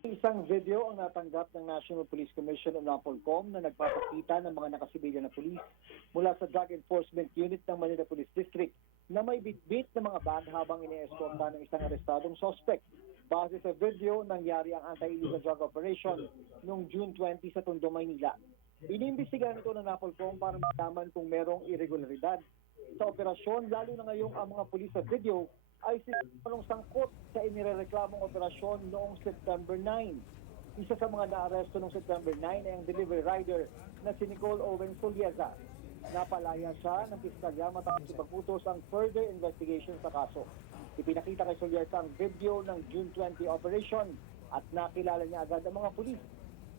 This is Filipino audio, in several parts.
Isang video ang natanggap ng National Police Commission o NAPOLCOM na nagpapakita ng mga nakasibilyan na pulis mula sa Drug Enforcement Unit ng Manila Police District na may bitbit na mga bag habang ine-escorta ng isang arestadong suspect. Base sa video, nangyari ang anti-illegal drug operation noong June 20 sa Tondo, Maynila. Inimbestigahan ito ng NAPOLCOM para malaman kung merong irregularidad sa operasyon, lalo na ngayong ang mga pulis sa video ay sinunong sangkot sa inirereklamong operasyon noong September 9. Isa sa mga naaresto noong September 9 ay ang delivery rider na si Nicole Owen Solieza. Napalaya siya ng piskalya matapos ipagputos ang further investigation sa kaso. Ipinakita kay Solieza ang video ng June 20 operation at nakilala niya agad ang mga pulis.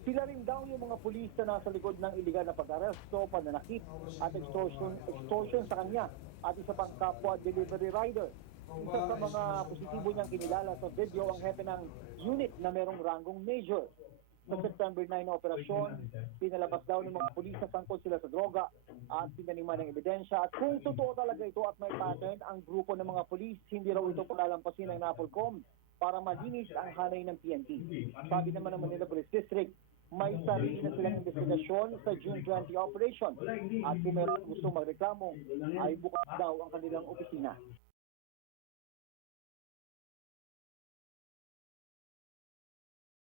Sila rin daw yung mga pulis na nasa likod ng iligal na pag-aresto, pananakit at extortion sa kanya at isa pang kapwa delivery rider. Isa sa mga positibo niyang kinilala sa video ang hepe ng unit na merong ranggong major. Sa September 9 na operasyon, pinalabas daw ng mga pulis na sangkot sila sa droga at pinaniman ng ebidensya. At kung totoo talaga ito at may pattern, ang grupo ng mga pulis, hindi raw ito palalampasin ng NAPOLCOM para malinis ang hanay ng PNP. Sabi naman ng Manila Police District, may sarili na silang investigasyon sa June 20 operation at kung meron gusto magreklamo, ay bukas daw ang kanilang opisina.